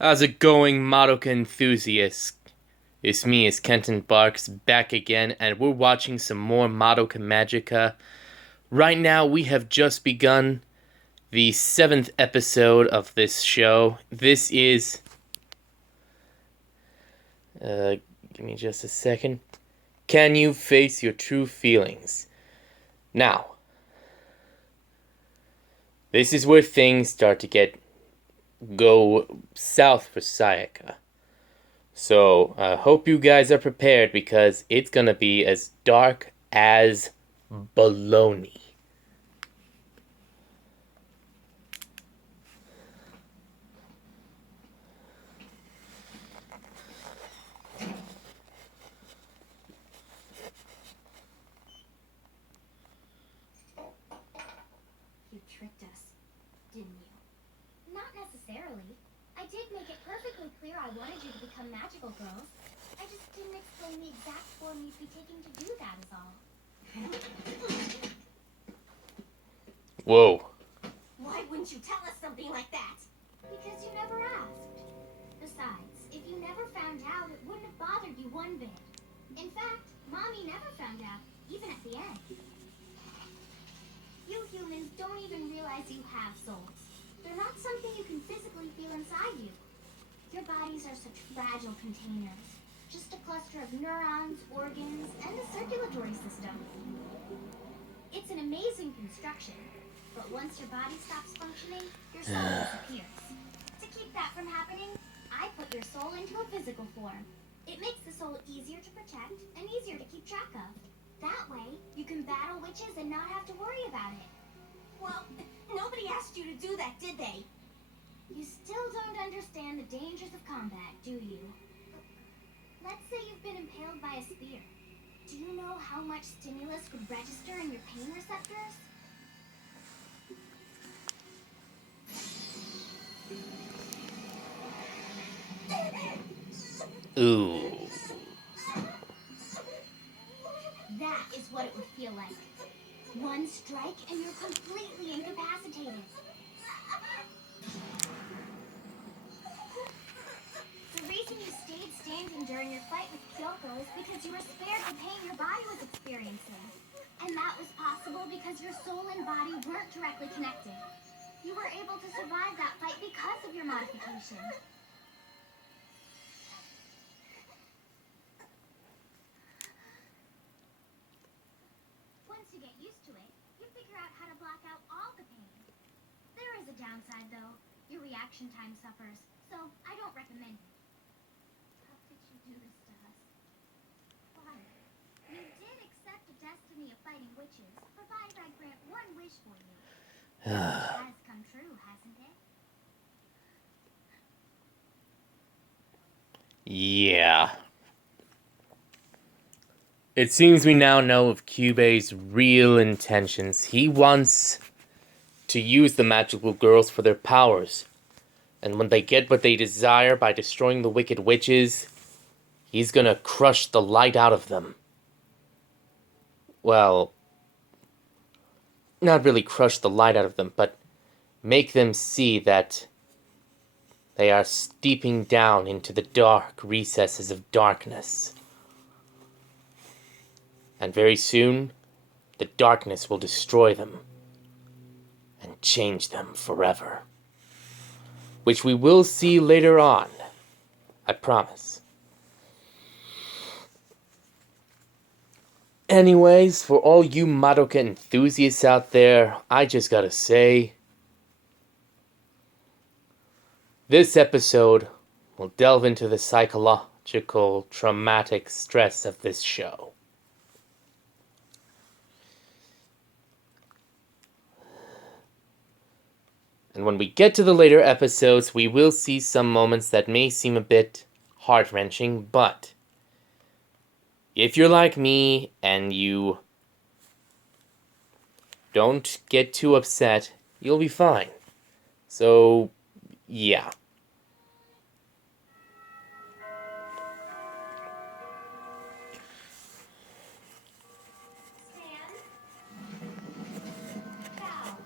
How's it going, Madoka enthusiasts? It's Kenton Barks, back again, and we're watching some more Madoka Magica. Right now, we have just begun the seventh episode of this show. This is. Uh, Give me just a second. Can you face your true feelings? Now, this is where things start to go south for Sayaka. So, I hope you guys are prepared because it's gonna be as dark as baloney. You tricked us, didn't you? Not necessarily. I did make it perfectly clear I wanted you to become magical girls. I just didn't explain the exact form you'd be taking to do that is all. Whoa. Why wouldn't you tell us something like that? Because you never asked. Besides, if you never found out, it wouldn't have bothered you one bit. In fact, Mommy never found out, even at the end. You humans don't even realize you have souls. They're not something you can physically feel inside you. Your bodies are such fragile containers. Just a cluster of neurons, organs, and a circulatory system. It's an amazing construction. But once your body stops functioning, your soul disappears. To keep that from happening, I put your soul into a physical form. It makes the soul easier to protect and easier to keep track of. That way, you can battle witches and not have to worry about it. Well, nobody asked you to do that, did they? You still don't understand the dangers of combat, do you? Let's say you've been impaled by a spear. Do you know how much stimulus would register in your pain receptors? Ooh. That is what it would feel like. One strike and you're completely incapacitated. The reason you stayed standing during your fight with Kyoko is because you were spared the pain your body was experiencing. And that was possible because your soul and body weren't directly connected. You were able to survive that fight because of your modification. Once you get used to it, you figure out how to block out all the pain. There is a downside, though. Your reaction time suffers, so I don't recommend it. How could you do this to us? Why? You did accept the destiny of fighting witches, provided I grant one wish for you. It has come true, hasn't it? Yeah. It seems we now know of Kyubei's real intentions. He wants to use the magical girls for their powers. And when they get what they desire by destroying the wicked witches, he's gonna crush the light out of them. Well, not really crush the light out of them, but make them see that they are steeping down into the dark recesses of darkness. And very soon, the darkness will destroy them and change them forever. Which we will see later on. I promise. Anyways, for all you Madoka enthusiasts out there, I just gotta say, this episode will delve into the psychological, traumatic stress of this show. And when we get to the later episodes, we will see some moments that may seem a bit heart-wrenching, but if you're like me and you don't get too upset, you'll be fine. So, yeah. Stand. Bow.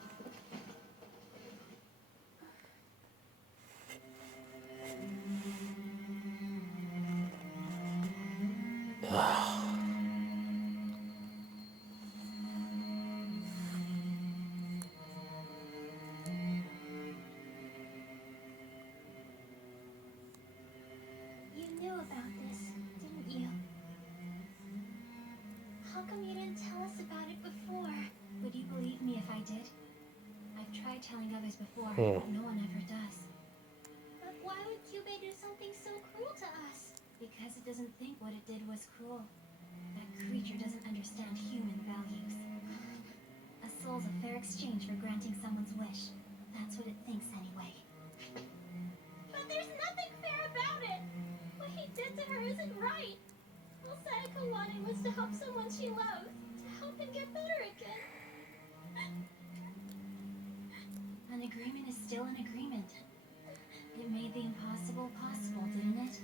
about this, didn't you? How come you didn't tell us about it before? Would you believe me if I did? I've tried telling others before, but no one ever does. But why would Kyubey do something so cruel to us? Because it doesn't think what it did was cruel. That creature doesn't understand human values. A soul's a fair exchange for granting someone's wish. That's what it thinks anyway. But there's nothing fair about it! What he did to her isn't right! All Sayaka wanted was to help someone she loved, to help him get better again. An agreement is still an agreement. It made the impossible possible, didn't it?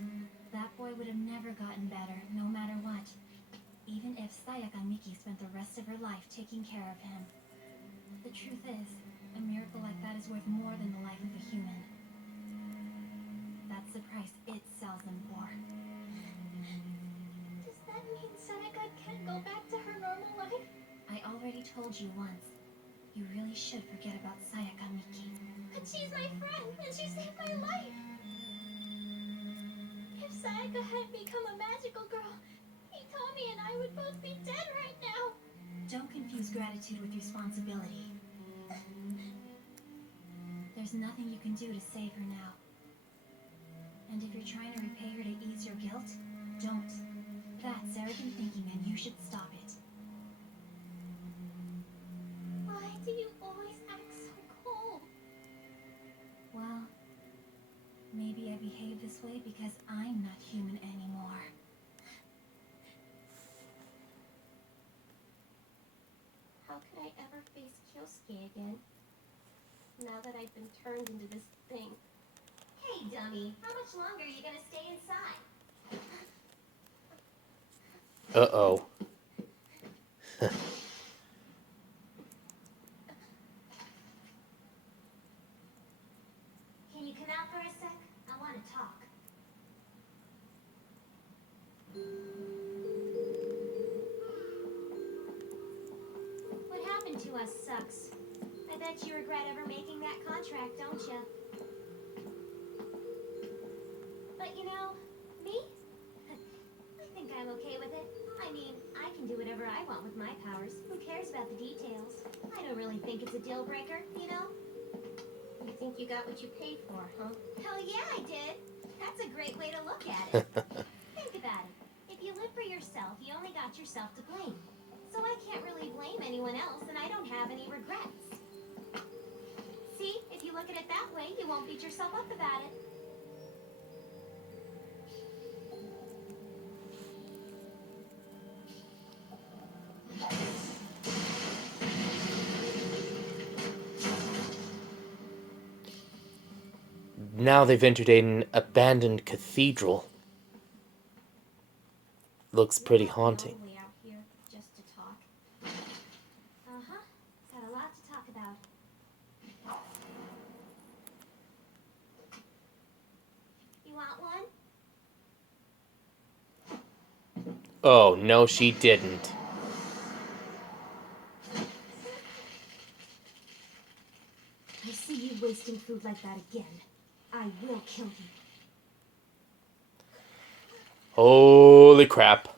That boy would have never gotten better, no matter what. Even if Sayaka Miki spent the rest of her life taking care of him. The truth is, a miracle like that is worth more than the life of a human. That's the price it sells them for. Does that mean Sayaka can't go back to her normal life? I already told you once. You really should forget about Sayaka Miki. But she's my friend, and she saved my life! If Sayaka hadn't become a magical girl, Hitomi and I would both be dead right now! Don't confuse gratitude with responsibility. There's nothing you can do to save her now. And if you're trying to repay her to ease your guilt, don't. That's arrogant thinking and you should stop it. Why do you always act so cold? Well, maybe I behave this way because I'm not human anymore. How could I ever face Kyosuke again? Now that I've been turned into this thing. Hey, dummy, how much longer are you gonna stay inside? Uh-oh. Can you come out for a sec? I want to talk. What happened to us sucks. I bet you regret ever making that contract, don't you? But you know, me? I think I'm okay with it. I mean, I can do whatever I want with my powers. Who cares about the details? I don't really think it's a deal breaker, you know? You think you got what you paid for, huh? Hell yeah, I did. That's a great way to look at it. Think about it. If you live for yourself, you only got yourself to blame. So I can't really blame anyone else, and I don't have any regrets. See, if you look at it that way, you won't beat yourself up about it. Now they've entered an abandoned cathedral. Looks pretty haunting. We're out here just to talk. Uh-huh. Got a lot to talk about. You want one? Oh, no, she didn't. I see you wasting food like that again. I will kill you. Holy crap.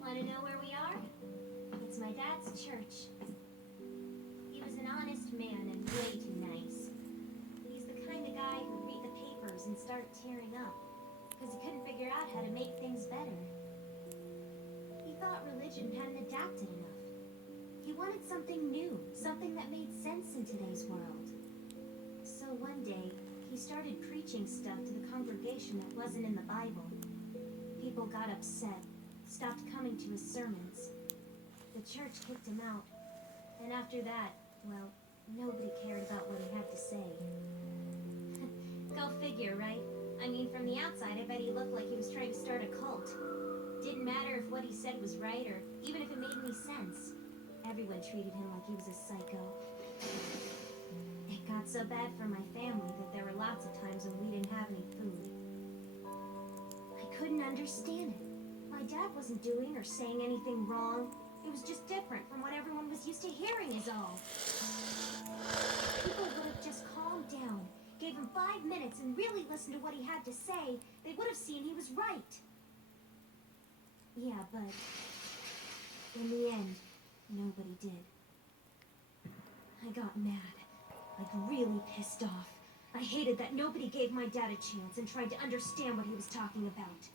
Want to know where we are? It's my dad's church. He was an honest man and way too nice. He's the kind of guy who'd read the papers and start tearing up, because he couldn't figure out how to make things better. He thought religion hadn't adapted enough. He wanted something new, something that made sense in today's world. So one day, he started preaching stuff to the congregation that wasn't in the Bible. People got upset, stopped coming to his sermons. The church kicked him out, and after that, well, nobody cared about what he had to say. Go figure, right? I mean, from the outside, I bet he looked like he was trying to start a cult. Didn't matter if what he said was right or even if it made any sense. Everyone treated him like he was a psycho. It got so bad for my family that there were lots of times when we didn't have any food. I couldn't understand it. My dad wasn't doing or saying anything wrong. It was just different from what everyone was used to hearing is all. People would have just calmed down, gave him 5 minutes and really listened to what he had to say, they would have seen he was right. Yeah, but in the end, nobody did. I got mad, like really pissed off. I hated that nobody gave my dad a chance and tried to understand what he was talking about.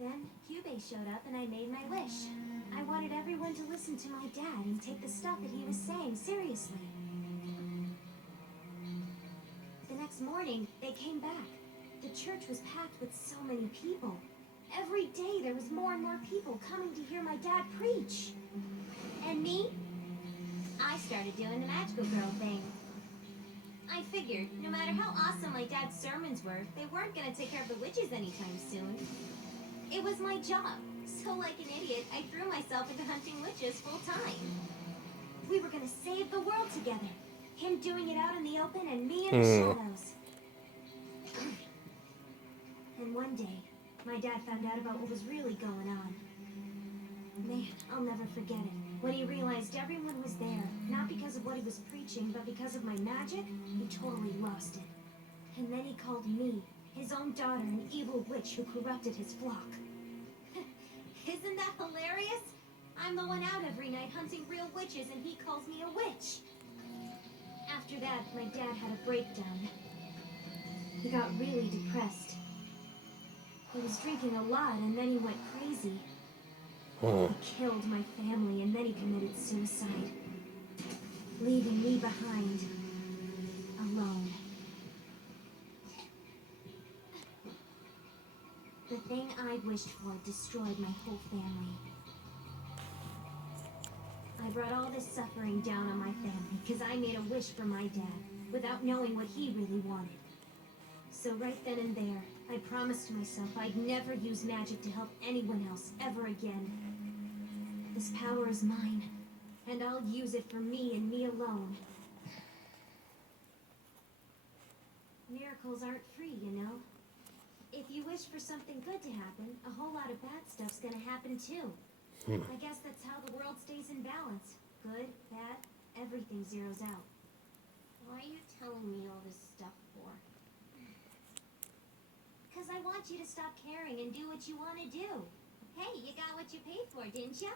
Then Kyubey showed up and I made my wish. I wanted everyone to listen to my dad and take the stuff that he was saying seriously. The next morning, they came back. The church was packed with so many people. Every day there was more and more people coming to hear my dad preach. And me? I started doing the magical girl thing. I figured, no matter how awesome my dad's sermons were, they weren't gonna take care of the witches anytime soon. It was my job. So like an idiot, I threw myself into hunting witches full time. We were gonna save the world together. Him doing it out in the open and me in the shadows. And one day, my dad found out about what was really going on. Man, I'll never forget it. When he realized everyone was there, not because of what he was preaching, but because of my magic, he totally lost it. And then he called me, his own daughter, an evil witch who corrupted his flock. Isn't that hilarious? I'm the one out every night hunting real witches and he calls me a witch. After that, my dad had a breakdown. He got really depressed. He was drinking a lot and then he went crazy. He killed my family and then he committed suicide, leaving me behind, alone. The thing I wished for destroyed my whole family. I brought all this suffering down on my family because I made a wish for my dad without knowing what he really wanted. So right then and there, I promised myself I'd never use magic to help anyone else ever again. This power is mine, and I'll use it for me and me alone. Miracles aren't free, you know? If you wish for something good to happen, a whole lot of bad stuff's gonna happen too. I guess that's how the world stays in balance. Good, bad, everything zeroes out. Why are you telling me all this stuff for? Because I want you to stop caring and do what you want to do. Hey, you got what you paid for, didn't you?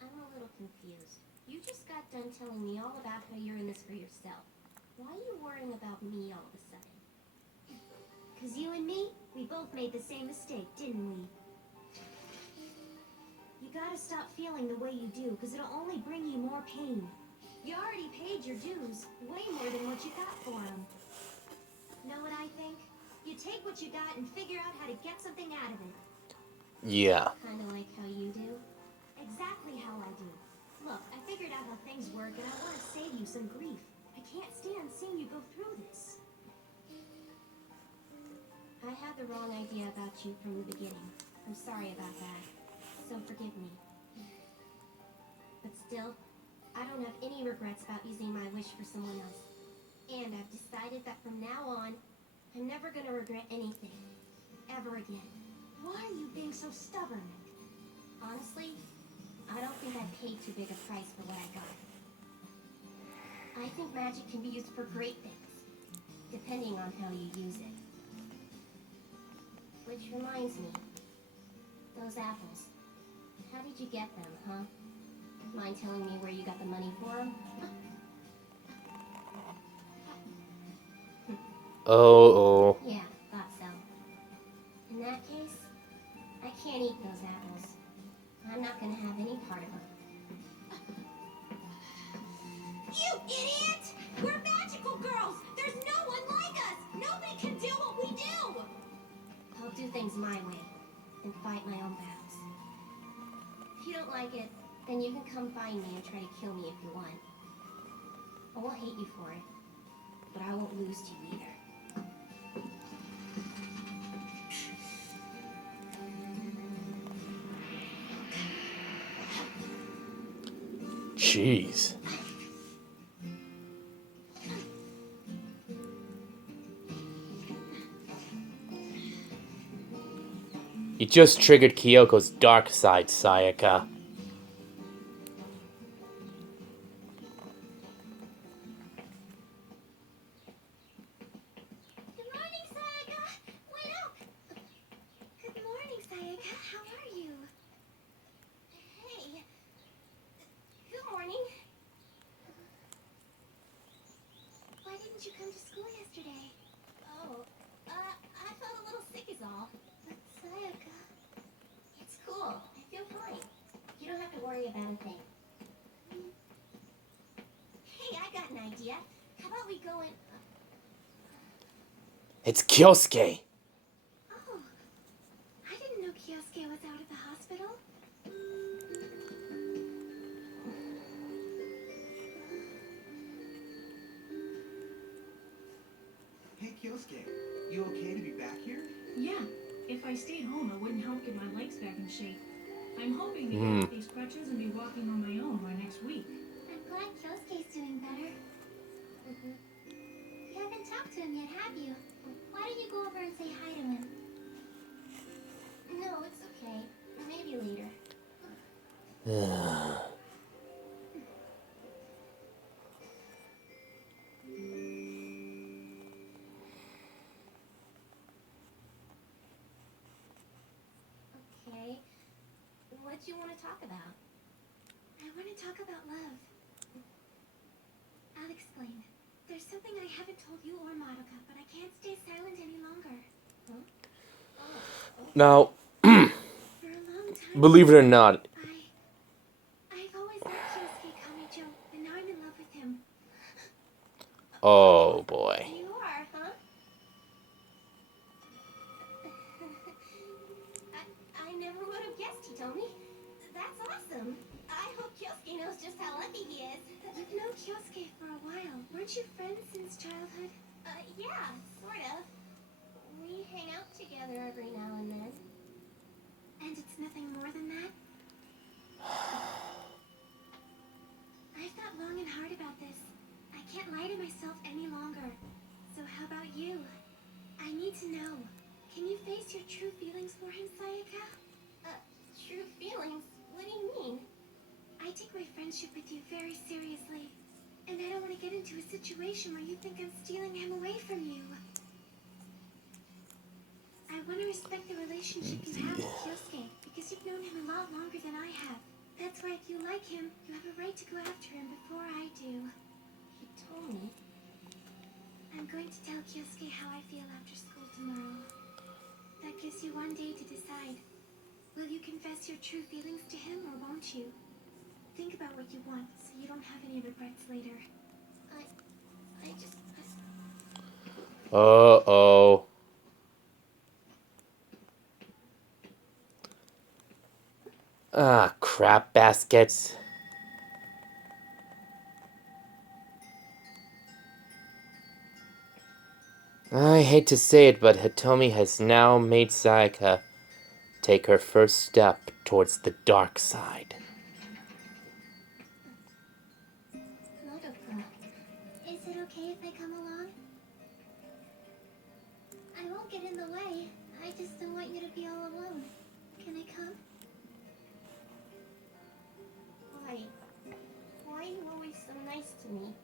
I'm a little confused. You just got done telling me all about how you're in this for yourself. Why are you worrying about me all of a sudden? Because you and me, we both made the same mistake, didn't we? You gotta stop feeling the way you do, because it'll only bring you more pain. You already paid your dues, way more than what you got for them. Know what I think? You take what you got and figure out how to get something out of it. Yeah. Kinda like how you do. Exactly how I do. Look, I figured out how things work and I want to save you some grief. I can't stand seeing you go through this. I had the wrong idea about you from the beginning. I'm sorry about that. So forgive me. But still, I don't have any regrets about using my wish for someone else. And I've decided that from now on, I'm never gonna regret anything. Ever again. Why are you being so stubborn? Honestly, I don't think I paid too big a price for what I got. I think magic can be used for great things, depending on how you use it. Which reminds me, those apples. How did you get them, huh? Mind telling me where you got the money for them? Oh. Yeah, thought so. In that case, I can't eat those apples. I'm not gonna have any part of them. You idiot! We're magical girls! There's no one like us! Nobody can do what we do! I'll do things my way and fight my own battles. If you don't like it, then you can come find me and try to kill me if you want. I won't hate you for it, but I won't lose to you either. Jeez. You just triggered Kyoko's dark side, Sayaka. Good morning, Sayaka! Wait up! Good morning, Sayaka. How are you? Hey. Good morning. Why didn't you come to school yesterday? Oh, I felt a little sick is all. But Sayaka... It's cool. I feel fine. You don't have to worry about a thing. Hey, I got an idea. How about we go and... It's Kyosuke. Oh, I didn't know Kyosuke was out of the hospital. Hey, Kyosuke, you okay to be back here? Yeah, if I stayed home, I wouldn't help get my legs back in shape. I'm hoping to get off these crutches and be walking on my own by next week. I'm glad Kyosuke's doing better. You haven't talked to him yet, have you? Why don't you go over and say hi to him? No, it's okay. Maybe later. Okay. What do you want to talk about? I want to talk about love. I'll explain. There's something I haven't told you or Madoka, but I can't stay silent any longer. Huh? Now, For a long time, believe it or not, I've always loved Kyosuke Kamijo, and now I'm in love with him. oh boy. You are, huh? I never would have guessed, Hitomi. That's awesome. I hope Kyosuke knows just how lucky he is. You've known Kyosuke for a while. Weren't you friends since childhood? Yeah, sort of. We hang out together every now and then. And it's nothing more than that? I've thought long and hard about this. I can't lie to myself any longer. So how about you? I need to know. Can you face your true feelings for him, Sayaka? True feelings? What do you mean? I take my friendship with you very seriously. And I don't want to get into a situation where you think I'm stealing him away from you. I want to respect the relationship you have with Kyosuke, because you've known him a lot longer than I have. That's why if you like him, you have a right to go after him before I do. He told me. I'm going to tell Kyosuke how I feel after school tomorrow. That gives you one day to decide. Will you confess your true feelings to him, or won't you? Think about what you want, so you don't have any regrets later. Uh-oh. Ah, crap baskets. I hate to say it, but Hitomi has now made Sayaka take her first step towards the dark side. Madoka, is it okay if I come along? I won't get in the way. I just don't want you to be all alone. Can I come? Why? Why are you always so nice to me?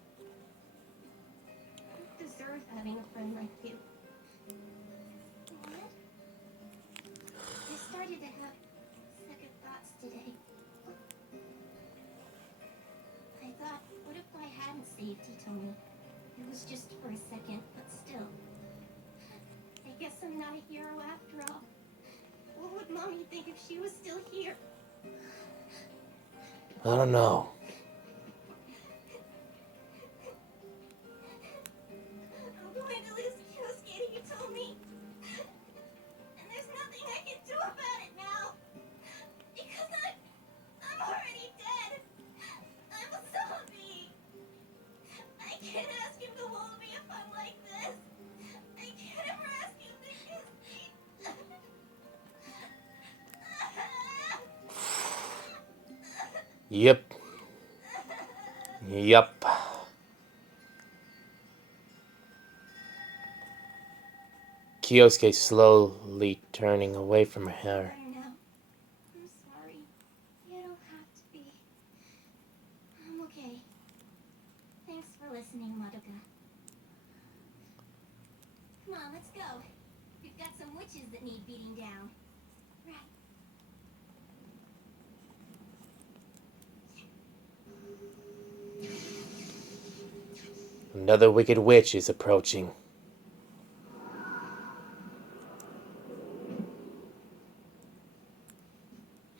I deserve having a friend like you. What? I started to have second thoughts today. I thought, what if I hadn't saved Hitomi? It was just for a second, but still. I guess I'm not a hero after all. What would Mommy think if she was still here? I don't know. I'm going to lose Kyosuke, you told me. And there's nothing I can do about it now. Because I'm already dead. I'm a zombie. I can't ask him to hold me if I'm like this. I can't ever ask him to kiss me. Yep. Yep. Kyosuke slowly turning away from her. Better now. I'm sorry. You don't have to be. I'm okay. Thanks for listening, Madoka. Come on, let's go. We've got some witches that need beating down. Right. Another wicked witch is approaching.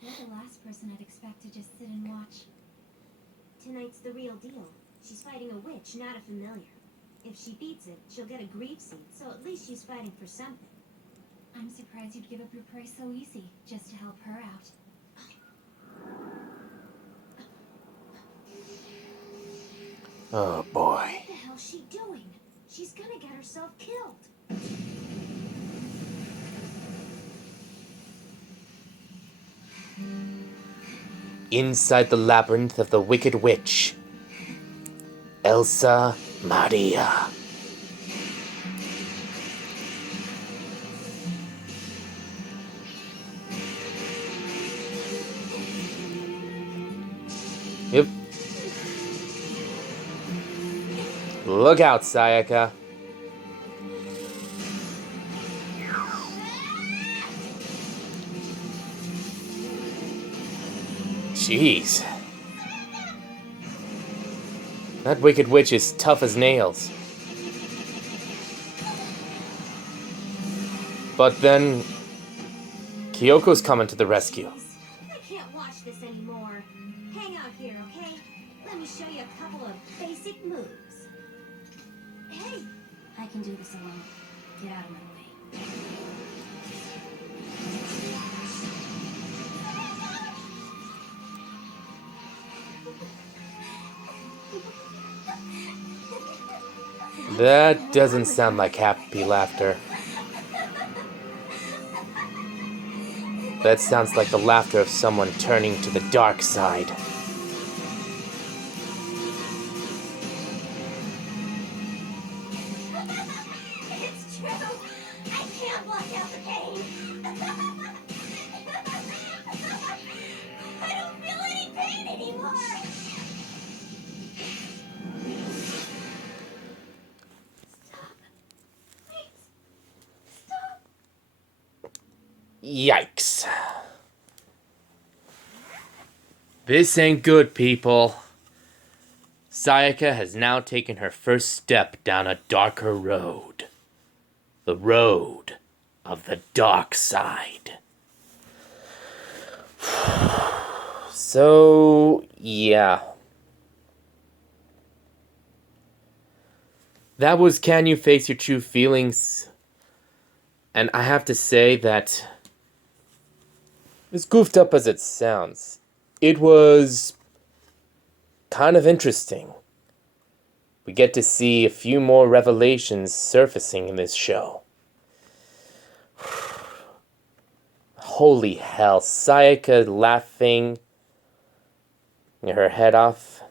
You're the last person I'd expect to just sit and watch. Tonight's the real deal. She's fighting a witch, not a familiar. If she beats it, she'll get a grief seat, so at least she's fighting for something. I'm surprised you'd give up your prize so easy, just to help her out. Oh boy. What the hell's she doing? She's gonna get herself killed. Inside the labyrinth of the Wicked Witch, Elsa Maria. Yep. Look out, Sayaka. Jeez. That Wicked Witch is tough as nails. But then, Kyoko's coming to the rescue. I can't watch this anymore. Hang out here, okay? Let me show you a couple of basic moves. Hey! I can do this alone. Get out of my way. That doesn't sound like happy laughter. That sounds like the laughter of someone turning to the dark side. It's true. I can't block out the pain. I don't feel any pain anymore. Stop. Please. Stop. Yikes. This ain't good, people. Sayaka has now taken her first step down a darker road. The road of the dark side. So, yeah. That was Can You Face Your True Feelings? And I have to say that, as goofed up as it sounds, it was kind of interesting. We get to see a few more revelations surfacing in this show. Holy hell, Sayaka laughing her head off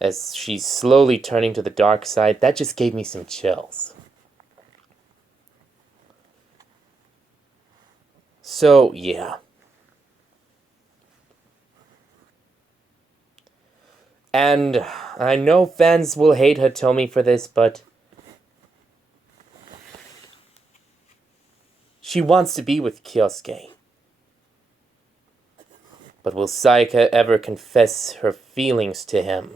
as she's slowly turning to the dark side, that just gave me some chills. So, yeah. And I know fans will hate Hitomi for this, but she wants to be with Kyosuke. But will Sayaka ever confess her feelings to him?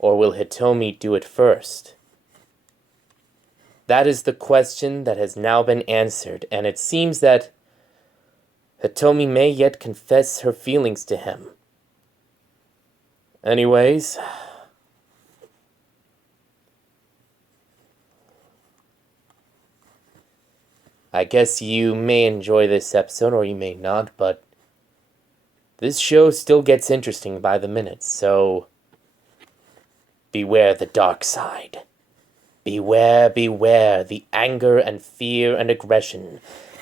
Or will Hitomi do it first? That is the question that has now been answered, and it seems that Hitomi may yet confess her feelings to him. Anyways, I guess you may enjoy this episode or you may not, but this show still gets interesting by the minute, so beware the dark side. Beware, beware, the anger and fear and aggression.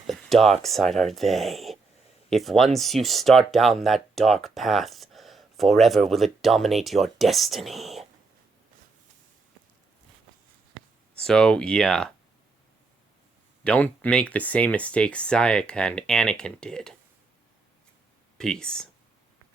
The dark side are they. If once you start down that dark path, forever will it dominate your destiny. So, yeah. Don't make the same mistakes Sayaka and Anakin did. Peace.